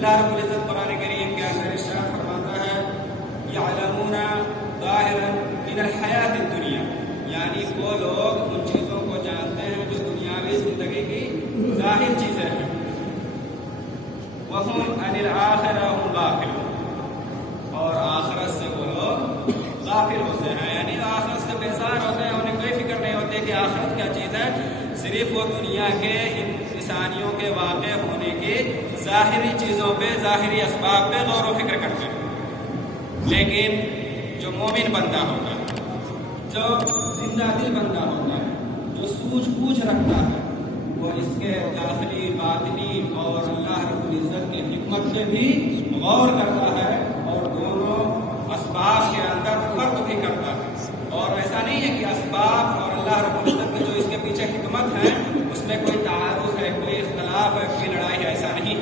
اللہ رب العزت قرآن کریم کے اندر ارشاد فرماتا ہے یعلمون ظاہرا من الحیات الدنیا، یعنی وہ لوگ ان چیزوں کو جانتے ہیں جو دنیاوی زندگی کی ظاہر چیزیں ہیں، وَهُمْ عَنِ الْآخِرَةِ هُمْ غَافِلُونَ، اور آخرت سے وہ لوگ غافل ہوتے ہیں، یعنی آخرت سے بیزار ہوتے ہیں، انہیں کوئی فکر نہیں ہوتی کہ آخرت کیا چیز ہے، صرف وہ دنیا کے ان انسانیوں کے واقع ہونے کی ظاہری چیزوں پہ، ظاہری اسباب پہ غور و فکر کرتے ہیں۔ لیکن جو مومن بندہ ہوتا ہے، جو زندہ دل بندہ ہوتا ہے، جو سوجھ بوجھ رکھتا ہے، وہ اس کے داخلی باطنی اور اللہ رب العزت کی حکمت سے بھی غور کرتا ہے اور دونوں اسباب کے اندر فرق بھی کرتا ہے۔ اور ایسا نہیں ہے کہ اسباب اور اللہ رب العزت کی جو اس کے پیچھے حکمت ہے اس میں کوئی تعارض ہے، کوئی اختلاف ہے، کوئی لڑائی ہے، ایسا نہیں۔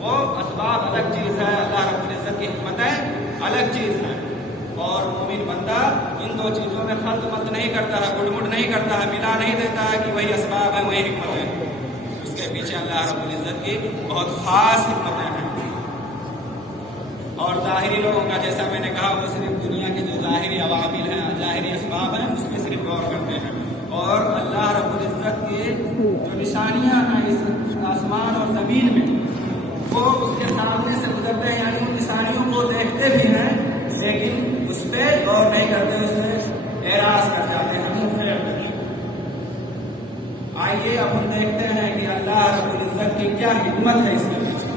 وہ اسباب الگ چیز ہے، اللہ رب العزت کی حکمتیں الگ چیز ہے، اور مومن بندہ ان دو چیزوں میں خلط مت نہیں کرتا ہے، گڑ مڑ نہیں کرتا ہے، ملا نہیں دیتا ہے کہ وہی اسباب ہے وہی حکمت ہے۔ اس کے پیچھے اللہ رب العزت کی بہت خاص حکمتیں ہیں۔ اور ظاہری لوگوں کا جیسا میں نے کہا وہ صرف دنیا کے جو ظاہری عوامل ہیں، ظاہری اسباب ہیں، اس میں صرف غور کرتے ہیں، اور اللہ رب العزت کی جو نشانیاں ہیں اس آسمان اور زمین میں وہ اس کے سامنے سے گزرتے ہیں، یعنی ان نشانیوں کو دیکھتے بھی ہیں لیکن اس پہ غور نہیں کرتے، اس سے اعراض کر جاتے ہیں، منہ پھیر دیتے ہیں۔ آئیے اب ہم دیکھتے ہیں کہ اللہ رب العزت کی کیا حکمت ہے اس کے پیچھے۔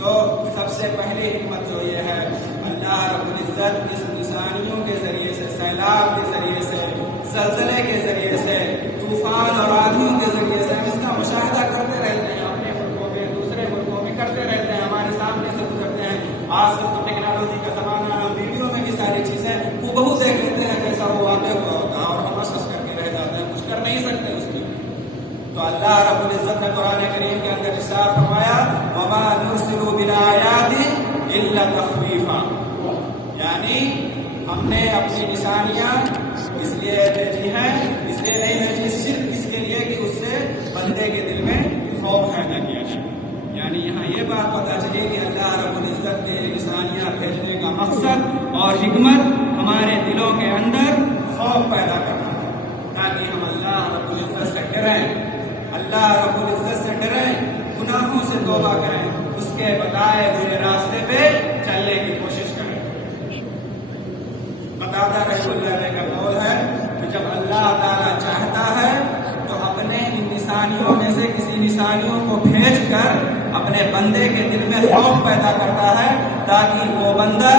تو سب سے پہلی حکمت جو یہ ہے، اللہ رب العزت اس نشانیوں کے ذریعے سے، سیلاب کے ذریعے سے، زلزلے کے ذریعے سے، طوفان اور آندھیوں کے ذریعے سے ہم اس کا مشاہدہ کرتے رہتے ہیں، اپنے ملکوں میں، دوسرے ملکوں میں کرتے رہتے ہیں، ہمارے سامنے سے گزرتے ہیں۔ آج تو ٹیکنالوجی کا زمانہ ہے، ویڈیو میں بھی ساری چیزیں وہ بہت دیکھ لیتے ہیں کیسا وہ واقع ہوا ہوتا ہے، اور ہم بس کر کے رہ جاتے ہیں، کچھ کر نہیں سکتے اس کے۔ تو اللہ رب العزت نے قرآن کریم کے اندر ارشاد فرمایا وَمَا نُرْسِلُ بِالْآيَاتِ إِلَّا تَخْوِيفًا، یعنی ہم نے اپنی نشانیاں اس لیے بھیجی ہیں، اس لیے نہیں بھیجی صرف اس کے لیے کہ اس سے بندے کے دل میں خوف پیدا کیا جائے۔ یعنی یہاں یہ بات پتہ چلی کہ اللہ رب العزت کے نشانیاں بھیجنے کا مقصد اور حکمت ہمارے دلوں کے اندر خوف پیدا کرنا، تاکہ ہم اللہ رب العزت سے ڈریں، اللہ رب العزت سے ڈریں، گناہوں سے توبہ کریں، اس کے بتائے ہوئے راستے پہ چلنے کی کوشش کریں۔ بتاتا رسول اللہ کا قول ہے کہ جب اللہ تعالیٰ چاہتا ہے تو اپنے ان نشانیوں میں سے کسی نشانیوں کو بھیج کر اپنے بندے کے دل میں خوف پیدا کرتا ہے، تاکہ وہ بندہ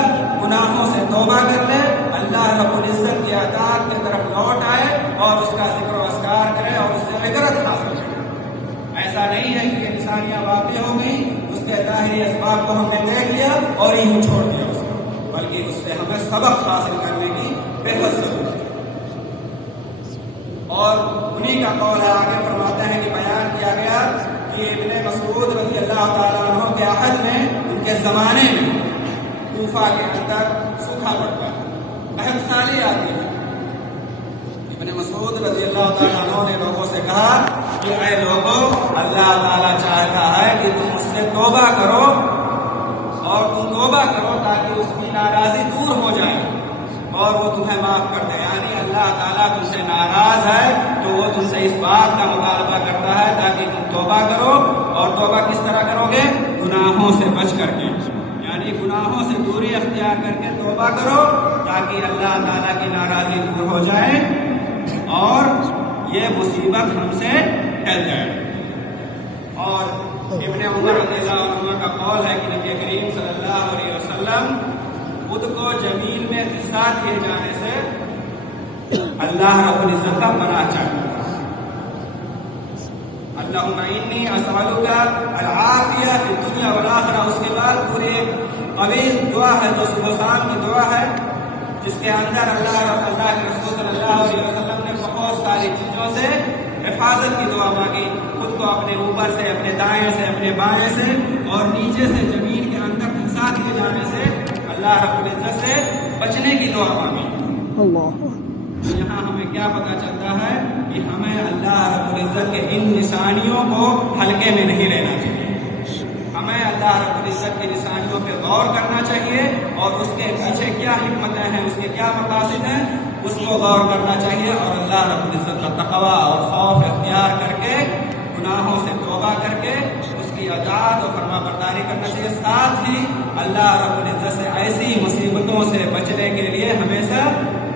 گناہوں سے توبہ کر لے، اللہ رب العزت کی اطاعت کی طرف لوٹ آئے اور اس کا ذکر و اذکار کرے اور اس سے عبرت حاصل کرے۔ ایسا نہیں ہے کہ یہ نشانیاں واقع ہو گئی، اس کے ظاہری اسباب کو ہم نے دیکھ لیا اور یوں چھوڑ دیا اس کو، بلکہ اس سے ہمیں سبق حاصل کرنے کی بہت ضرورت ہے۔ اور انہی کا قول ہے، آگے فرماتے ہیں کہ بیان کیا گیا کہ ابن مسعود رضی اللہ تعالیٰ عنہ کے عہد میں، ان کے زمانے میں کوفہ کے اندر سوکھا پڑتا ہے، اہم سالی آتی ہے۔ ابن مسعود رضی اللہ تعالیٰ عنہ نے لوگوں سے کہا کہ اے لوگوں، اللہ تعالیٰ چاہتا ہے کہ تم اس سے توبہ کرو، اور تم توبہ کرو تاکہ اس کی ناراضی دور ہو جائے اور وہ تمہیں معاف کر دے۔ یعنی اللہ تعالیٰ تم سے ناراض ہے تو وہ تم سے اس بات کا مطالبہ کرتا ہے تاکہ تم توبہ کرو، اور توبہ کس طرح کرو گے؟ گناہوں سے بچ کر کے، یعنی گناہوں سے دوری اختیار کر کے توبہ کرو تاکہ اللہ تعالیٰ کی ناراضی دور ہو جائے اور یہ مصیبت ہم سے ٹل جائے۔ اور ابن عمر رضی اللہ عنہ کا قول ہے کہ نبی کریم صلی اللہ علیہ وسلم خود کو زمین میں غصہ کیے جانے سے اللہ رب العزت کا پناہ چاہتا تھا۔ اللہم انی اسألک العافیہ فی الدنیا والآخرہ، اس کے بعد پورے طویل دعا ہے جو صبح شام کی دعا ہے، جس کے اندر اللہ کے رسول صلی اللہ علیہ وسلم نے بہت ساری چیزوں سے حفاظت کی دعا مانگی، خود کو اپنے اوپر سے، اپنے دائیں سے، اپنے بائیں سے اور نیچے سے زمین کے اندر پھنسا دیے جانے سے اللہ رب العزت سے بچنے کی دعا مانگی۔ یہاں ہمیں کیا پتہ چلتا ہے کہ ہمیں اللہ رب العزت کے ان نشانیوں کو ہلکے میں نہیں لینا چاہیے، ہم اللہ رب العزت کی نشانیوں پہ غور کرنا چاہیے اور اس کے پیچھے کیا حکمتیں ہیں، اس کے کیا مقاصد ہیں، اس کو غور کرنا چاہیے اور اللہ رب العزت کا تقوی اور خوف اختیار کر کے گناہوں سے توبہ کر کے اس کی اطاعت اور فرما برداری کرنا چاہیے. ساتھ ہی اللہ رب العزت سے ایسی مصیبتوں سے بچنے کے لیے ہمیشہ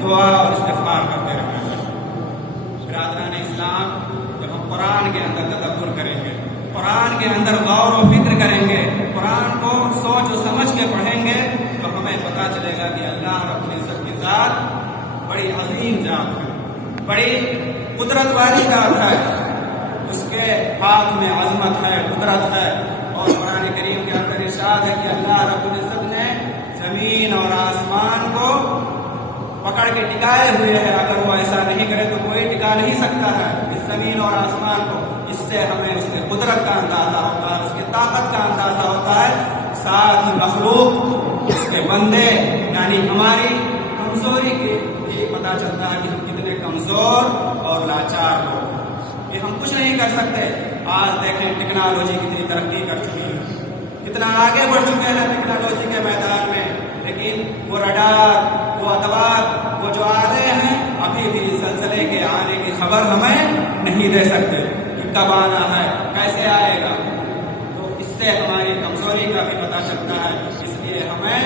دعا اور استغفار کرتے رہنا چاہیے. برادران اسلام، جب ہم قرآن کے اندر تدبر کریں گے، قرآن کے اندر غور و فکر کریں گے، قرآن کو سوچ و سمجھ کے پڑھیں گے تو ہمیں پتہ چلے گا کہ اللہ رب العزت کی ذات بڑی عظیم ذات ہے، بڑی قدرت والی ذات ہے. اس کے ہاتھ میں عظمت ہے، قدرت ہے. اور قرآن کریم کے اندر ارشاد ہے کہ اللہ رب العزت نے زمین اور آسمان کو پکڑ کے ٹکائے ہوئے ہیں. اگر وہ ایسا نہیں کرے تو کوئی ٹکا نہیں سکتا ہے اس زمین اور آسمان کو. اس سے ہمیں اس کی قدرت کا اندازہ ہوتا ہے، اس کی طاقت کا اندازہ ہوتا ہے. ساتھ ہی مخلوق، اس کے بندے یعنی ہماری کمزوری کی بھی پتہ چلتا ہے کہ ہم کتنے کمزور اور لاچار لوگ ہیں، کہ ہم کچھ نہیں کر سکتے. آج دیکھیں ٹیکنالوجی کتنی ترقی کر چکی ہے، کتنا آگے بڑھ چکے ہیں ٹیکنالوجی کے میدان میں، لیکن وہ رڈار، وہ ادوات، وہ جو آ رہے ہیں ابھی بھی زلزلے کے آنے کی خبر ہمیں نہیں دے سکتے کہ کب آنا ہے، کیسے آئے گا. تو اس سے ہماری کمزوری کا بھی پتہ چلتا ہے. اس لیے ہمیں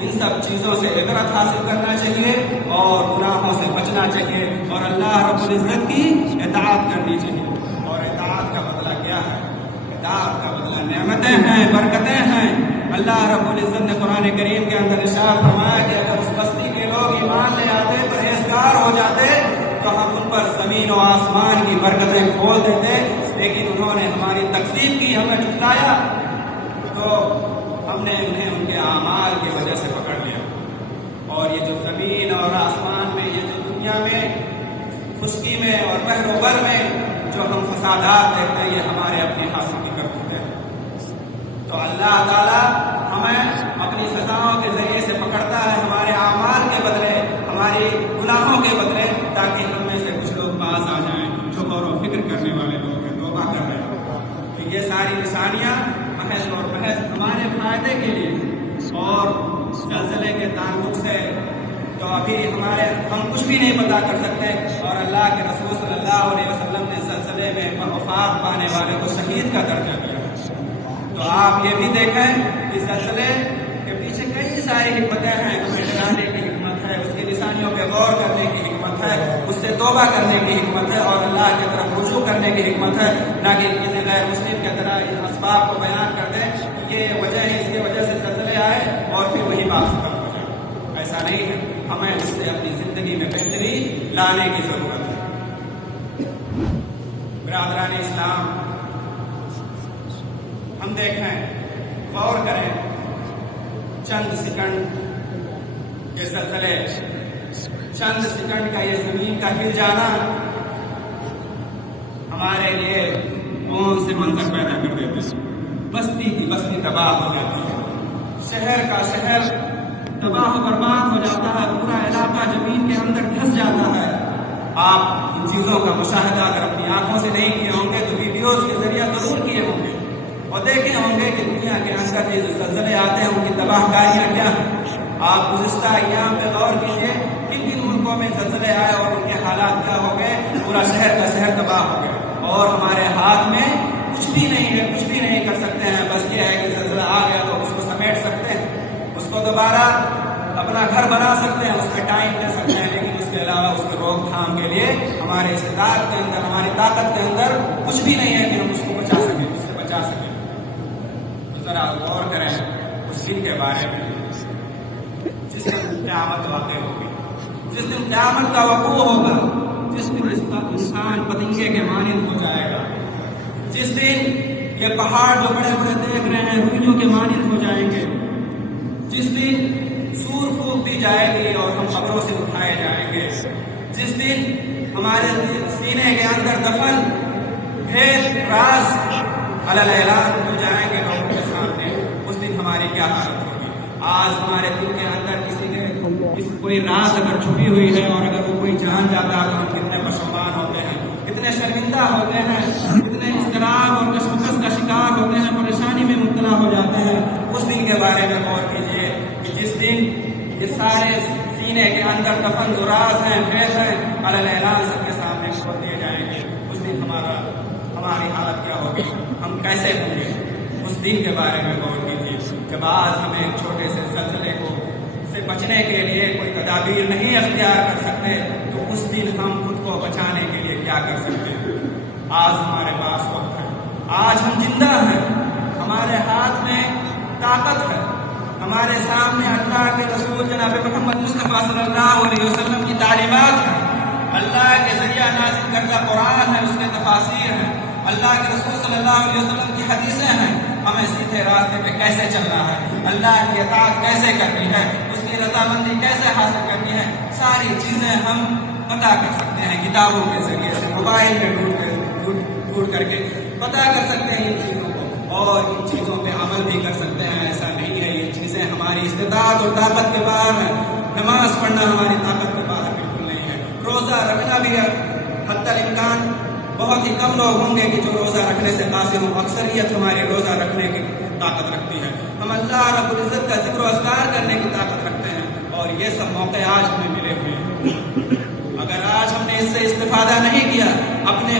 ان سب چیزوں سے عبرت حاصل کرنا چاہیے اور گناہوں سے بچنا چاہیے اور اللہ رب العزت کی اطاعت کرنی چاہیے. اور اطاعت کا بدلہ کیا ہے؟ اطاعت کا بدلہ نعمتیں ہیں، برکتیں ہیں. اللہ رب العزت نے قرآن کریم کے اندر ارشاد فرمایا کہ اگر اس بستی کے لوگ ایمان لے آتے، پرہیزگار ہو جاتے تو ہم ان پر زمین و آسمان کی برکتیں کھول دیتے. لیکن انہوں نے ہماری تکذیب کی، ہمیں جھٹلایا، تو ہم نے انہیں ان کے اعمال کی وجہ سے پکڑ لیا. اور یہ جو زمین اور آسمان میں، یہ جو دنیا میں خشکی میں اور بحر و بر میں جو ہم فسادات دیکھتے ہیں، یہ ہمارے اپنے ہاتھوں کی کرتوتیں ہیں. تو اللہ تعالیٰ ہمیں اپنی سزاؤں کے ذریعے سے پکڑتا ہے، ہمارے اعمال کے بدلے، ہماری گناہوں کے بدلے، تاکہ ہم میں سے کچھ لوگ پاس آ جائیں جو غور و فکر کرنے والے لوگ ہیں، توبہ کر رہے ہیں. کہ یہ ساری نشانیاں محض اور محض ہمارے فائدے کے لیے. اور زلزلے کے تعلق سے تو ابھی ہم کچھ بھی نہیں پتا کر سکتے. اور اللہ کے رسول صلی اللہ علیہ وسلم نے زلزلے میں وفات پانے والے کو شہید کا درجہ دیا. تو آپ یہ بھی دیکھیں کہ زلزلے کے پیچھے کئی ساری حکمتیں ہیں. اسے ڈرانے کی حکمت ہے، اس کی نشانیوں پہ غور کرنے کی حکمت ہے، اس سے توبہ کرنے کی حکمت ہے اور اللہ کی طرف رجوع کرنے کی حکمت ہے. نہ کہ کسی غیر مسلم کی طرح ان اسباب کو بیان کر دیں یہ وجہ ہے، اس کی وجہ سے زلزلے آئے اور پھر وہی بات ختم ہو جائے. ایسا نہیں ہے. ہمیں اس سے اپنی زندگی میں بہتری لانے کی ضرورت ہے. برادران اسلام، ہم دیکھیں، غور کریں، چند سیکنڈ کے زلزلے، چند سیکنڈ کا یہ زمین کا ہل جانا ہمارے لیے کون سے منظر پیدا کر دیتے ہیں. بستی کی بستی تباہ ہو جاتی ہے، شہر کا شہر تباہ و برباد ہو جاتا ہے، پورا علاقہ زمین کے اندر دھس جاتا ہے. آپ ان چیزوں کا مشاہدہ اگر اپنی آنکھوں سے نہیں کیے ہوں گے تو ویڈیوز کے ذریعے ضرور کیے ہوں گے اور دیکھے ہوں گے کہ دنیا کے اندر یہ جو زلزلے آتے ہیں ان کی تباہ کاریاں کیا ہیں. آپ گزشتہ ایام پہ غور کیجیے کن کن ملکوں میں زلزلے آئے اور ان کے حالات کیا ہو گئے. پورا شہر کا شہر تباہ ہو گیا اور ہمارے ہاتھ میں کچھ بھی نہیں ہے، کچھ بھی نہیں کر سکتے ہیں. بس یہ ہے کہ زلزلہ آ گیا تو اس کو سمیٹ سکتے ہیں، اس کو دوبارہ اپنا گھر بنا سکتے ہیں، اس پہ ٹائم دے سکتے ہیں، لیکن اس کے علاوہ اس کی روک تھام کے لیے ہمارے استطاعت کے اندر، ہماری طاقت کے اندر کچھ بھی نہیں ہے کہ ہم اس کو بچا سکیں، اس سے بچا سکیں. تو ذرا غور کریں اس دن کے بارے میں جس دن قیامت واقع ہوگی، جس دن قیامت کا وقوع ہوگا، جس دن انسان پتنگے کے مانند ہو جائے گا، جس دن یہ پہاڑ جو بڑے بڑے دیکھ رہے ہیں روئیوں کے مانند ہو جائیں گے، جس دن سور پھونک دی جائے گی اور ہم قبروں سے اٹھائے جائیں گے، جس دن ہمارے سینے کے اندر دفن بھید راز علل اعلان ہو جائیں گے لوگوں کے سامنے، اس دن ہماری کیا حالت ہوگی. آج ہمارے دل کے اندر کسی نے کوئی راز اگر چھپی ہوئی ہے اور اگر وہ کوئی جان جاتا ہے تو ہم کتنے پشیمان ہوتے ہیں، کتنے شرمندہ ہوتے ہیں، کتنے اضطراب اور کشمکش کا شکار ہوتے ہیں، پریشانی میں مبتلا مبتلا ہو جاتے ہیں، اس دن کے بارے میں غور کیجیے کہ جس دن یہ سارے سینے کے اندر دفن جو راز ہیں، فیض ہیں، علی اعلان سب کے سامنے کھول دیے جائیں گے۔ اس دن ہماری حالت کیا ہوگی، ہم کیسے ہوں گے، اس دن کے بارے میں غور کیجیے۔ جب آج ہمیں ایک چھوٹے سے زلزلے سے بچنے کے لیے کوئی تدابیر نہیں اختیار کر سکتے، تو اس دن ہم خود کو بچانے کے لیے کیا کر سکتے ہیں؟ آج ہمارے پاس وقت ہے، آج ہم زندہ ہیں، ہمارے ہاتھ میں طاقت ہے، ہمارے سامنے اللہ کے رسول جناب محمد مصطفیٰ صلی اللہ علیہ وسلم کی تعلیمات ہیں، اللہ کے ذریعہ نازل کردہ قرآن ہے، اس کے تفاسیر ہیں، اللہ کے رسول صلی اللہ علیہ وسلم کی حدیثیں ہیں۔ ہمیں سیدھے راستے پہ کیسے چلنا ہے، اللہ کی اطاعت کیسے کرنی ہے، اس کی رضامندی کیسے حاصل کرنی ہے، ساری چیزیں ہم پتہ کر سکتے ہیں کتابوں کے ذریعے سے، موبائل میں ڈھونڈ کر کے پتہ کر سکتے ہیں ان چیزوں کو، اور ان چیزوں پہ عمل بھی کر سکتے ہیں۔ ایسا نہیں ہے یہ چیزیں ہماری استطاعت اور طاقت کے باہر ہیں، نماز پڑھنا ہماری طاقت کے باہر بالکل نہیں ہے، روزہ رکھنا بھی حتی الامکان بہت ہی کم لوگ ہوں گے کہ جو روزہ رکھنے سے قاصر ہوں، اکثریت ہماری روزہ رکھنے کی طاقت رکھتی ہے، ہم اللہ رب العزت کا ذکر و اذکار کرنے کی طاقت رکھتے ہیں، اور یہ سب موقع آج ہمیں ملے ہوئے ہیں۔ اگر آج ہم نے اس سے استفادہ نہیں کیا، اپنے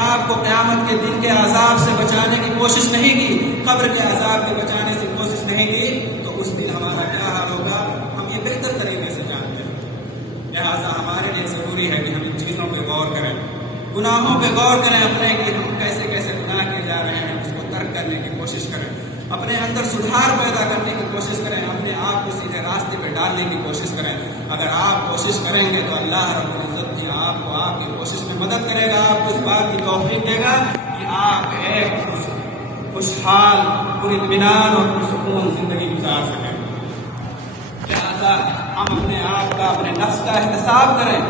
آپ کو قیامت کے دن کے عذاب سے بچانے کی کوشش نہیں کی، قبر کے عذاب سے بچانے کی کوشش نہیں کی، تو اس دن ہمارا کیا حال ہوگا ہم یہ بہتر طریقے سے جانتے ہیں۔ لہٰذا ہمارے لیے ضروری ہے کہ ہم ان چیزوں پہ غور کریں، گناہوں پہ غور کریں، اپنے کہ ہم کیسے کیسے گناہ کیے جا رہے ہیں اس کو ترک کرنے کی کوشش کریں، اپنے اندر سدھار پیدا کرنے کی کوشش کریں، اپنے آپ کو سیدھے راستے پہ ڈالنے کی کوشش کریں۔ اگر آپ کوشش کریں گے تو اللہ رب العزت جی آپ کو آپ کی کوشش میں مدد کرے گا، آپ کو اس بات کی توفیق دے گا کہ آپ ایک خوشحال، پراطمینان اور پرسکون زندگی گزار سکیں۔ لہٰذا ہم اپنے آپ کا، اپنے نفس کا احتساب کریں،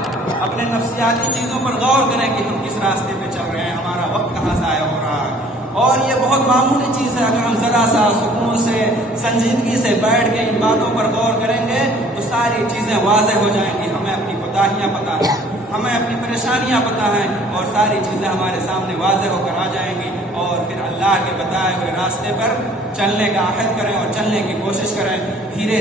اپنے نفسیاتی چیزوں پر غور کریں کہ ہم کس راستے پہ چل رہے ہیں، ہمارا وقت کہاں ضائع ہو رہا ہے۔ اور یہ بہت معمولی چیز ہے، اگر ہم ذرا سا سکون سے، سنجیدگی سے بیٹھ کے ان باتوں پر غور کریں گے تو ساری چیزیں واضح ہو جائیں گی، ہمیں اپنی کوتاہیاں پتہ ہیں، ہمیں اپنی پریشانیاں پتہ ہیں، اور ساری چیزیں ہمارے سامنے واضح ہو کر آ جائیں گی، اور پھر اللہ کے بتائے ہوئے راستے پر چلنے کا عہد کریں اور چلنے کی کوشش کریں۔ دھیرے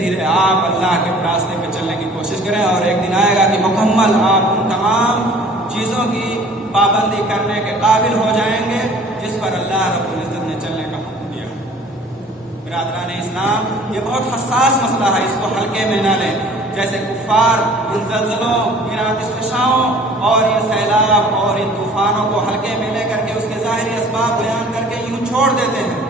دھیرے آپ اللہ کے راستے پہ چلنے کی کوشش کریں، اور ایک دن آئے گا کہ مکمل آپ ان تمام چیزوں کی پابندی کرنے کے قابل ہو جائیں گے جس پر اللہ رب العزت نے چلنے کا حکم دیا۔ برادران اسلام، یہ بہت حساس مسئلہ ہے، اس کو ہلکے میں نہ لیں۔ جیسے کفار ان زلزلوں، ان آتش فشانوں اور ان سیلاب اور ان طوفانوں کو ہلکے میں لے کر کے اس کے ظاہری اسباب بیان کر کے یوں چھوڑ دیتے ہیں،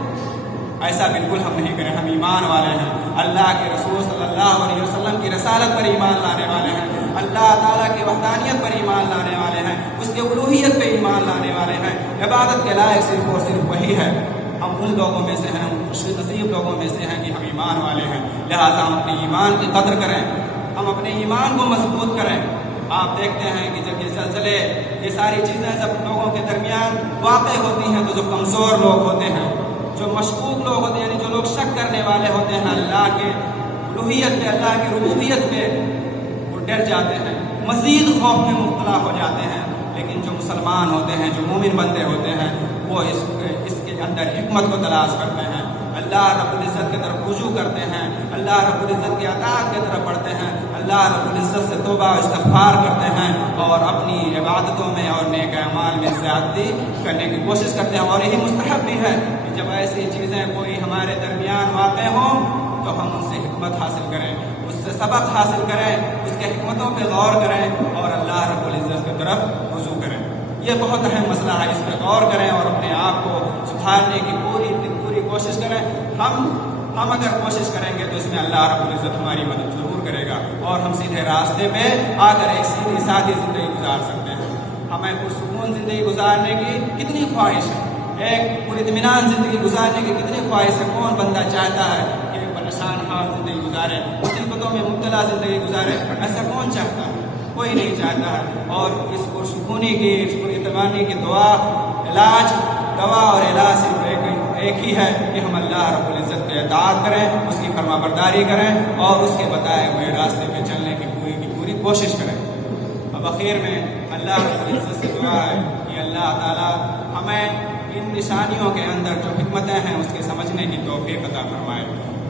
ایسا بالکل ہم نہیں کریں۔ ہم ایمان والے ہیں، اللہ کے رسول صلی اللہ علیہ وسلم کی رسالت پر ایمان لانے والے ہیں، اللہ تعالیٰ کی وحدانیت پر ایمان لانے والے ہیں، اس کے الوہیت پہ ایمان لانے والے ہیں۔ عبادت کے لائق صرف اور صرف وہی ہے۔ ہم ان لوگوں میں سے ہیں، خوش نصیب لوگوں میں سے ہیں کہ ہم ایمان والے ہیں، لہٰذا ہم اپنے ایمان کی قدر کریں، ہم اپنے ایمان کو مضبوط کریں۔ آپ دیکھتے ہیں کہ جب یہ زلزلے، یہ ساری چیزیں جب لوگوں کے درمیان واقع ہوتی ہیں تو جو کمزور لوگ ہوتے ہیں، جو مشکوک لوگ ہوتے ہیں، یعنی جو لوگ شک کرنے والے ہوتے ہیں اللہ کے الوہیت پہ، اللہ کی ربوبیت پہ، وہ ڈر جاتے ہیں، مزید خوف میں مبتلا ہو جاتے ہیں۔ لیکن جو مسلمان ہوتے ہیں، جو مومن بندے ہوتے ہیں، وہ اس کے اندر حکمت کو تلاش کرتے ہیں، اللہ رب العزت کی طرف رجوع کرتے ہیں، اللہ رب العزت کی اطاعت کی طرف بڑھتے ہیں، اللہ رب العزت سے توبہ و استغفار کرتے ہیں، اور اپنی عبادتوں میں اور نیک اعمال میں زیادتی کرنے کی کوشش کرتے ہیں۔ اور یہی مستحب بھی ہے کہ جب ایسی چیزیں کوئی ہمارے درمیان واقع ہوں تو ہم ان سے حکمت حاصل کریں، اس سے سبق حاصل کریں، اس کے حکمتوں پہ غور کریں اور اللہ رب العزت کی طرف رجوع کریں۔ یہ بہت اہم مسئلہ ہے، اس پہ غور کریں اور اپنے آپ کو سدھارنے کی پوری کوشش کریں۔ ہم اگر کوشش کریں گے تو اس میں اللہ رب العزت ہماری مدد ضرور کرے گا، اور ہم سیدھے راستے پہ آ کر ایک سیدھی سادھی زندگی گزار سکتے ہیں۔ ہمیں پرسکون زندگی گزارنے کی کتنی خواہش ہے، ایک پراطمینان زندگی گزارنے کی کتنی خواہش ہے۔ کون بندہ چاہتا ہے کہ ایک پریشان حال زندگی گزارے، مصیبتوں میں مبتلا زندگی گزارے؟ ایسا کون چاہتا ہے؟ کوئی نہیں چاہتا ہے۔ اور اس پرسکونی کی، اس پراطمینانی کی دوا اور علاج صرف ایک ہی ہے کہ ہم اللہ رب العزت کی اطاعت کریں، اس کی فرما برداری کریں، اور اس کے بتائے ہوئے راستے پہ چلنے کی پوری کوشش کریں۔ اب اخیر میں اللہ رب العزت سے دعا ہے کہ اللہ تعالیٰ ہمیں ان نشانیوں کے اندر جو حکمتیں ہیں اس کے سمجھنے کی توفیق عطا فرمائے۔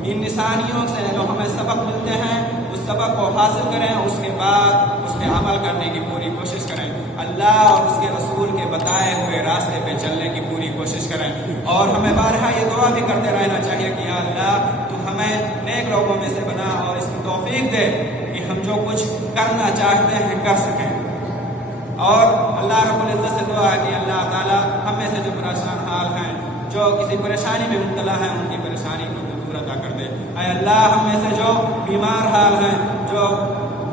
ان نشانیوں سے جو ہمیں سبق ملتے ہیں اس سبق کو حاصل کریں، اس کے بعد اس پہ عمل کرنے کی پوری کوشش کریں، اللہ اور اس کے رسول کے بتائے ہوئے راستے پہ چلنے کی پوری کوشش کریں، اور ہمیں بارہا یہ دعا بھی کرتے رہنا چاہیے کہ یا اللہ تو ہمیں نیک لوگوں میں سے بنا اور اس کی توفیق دے کہ ہم جو کچھ کرنا چاہتے ہیں کر سکیں۔ اور اللہ رب العزت سے دعا ہے کہ اللہ تعالیٰ ہم میں سے جو پریشان حال ہیں، جو کسی پریشانی میں مبتلا ہیں، ان کی پریشانی کو دور عطا کر دے۔ اے اللہ ہم میں سے جو بیمار حال ہیں، جو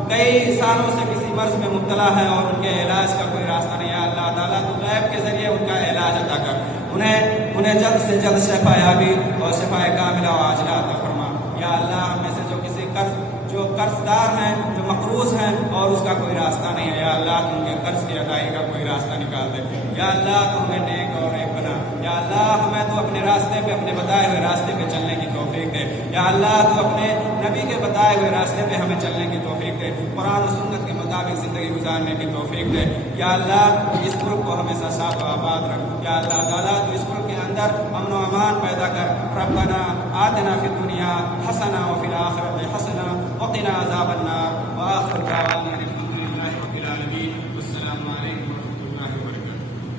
کئی سالوں سے کسی مرض میں مبتلا ہے اور ان کے علاج کا کوئی راستہ نہیں ہے، اللہ تعالیٰ تو غیب کے ذریعے ان کا علاج عطا کر، انہیں جلد سے جلد شفا یابی اور شفا کاملہ و عاجلہ عطا فرما۔ یا اللہ ہم میں سے جو کسی قرض دار ہیں، جو مقروض ہیں اور اس کا کوئی راستہ نہیں ہے، یا اللہ تو ان کے قرض کی ادائیگی کا کوئی راستہ نکال دے۔ یا اللہ تو ہمیں نیک اور ایک بنا۔ یا اللہ ہمیں تو اپنے راستے پہ، اپنے بتائے ہوئے راستے پہ چلنے کی توفیق دے۔ یا اللہ تو اپنے نبی کے بتائے ہوئے راستے پہ ہمیں چلنے کی توفیق دے، قرآن و سنت کے مطابق زندگی گزارنے کی توفیق دے۔ یا اللہ اس گروپ کو ہمیشہ صاف و آباد رکھ۔ یا اللہ تعالیٰ تو اس گروپ کے اندر امن و امان پیدا کر۔ ربنا آتنا فی الدنیا حسنہ وفی الآخرۃ حسنہ وقنا عذاب النار وآخر دعوانا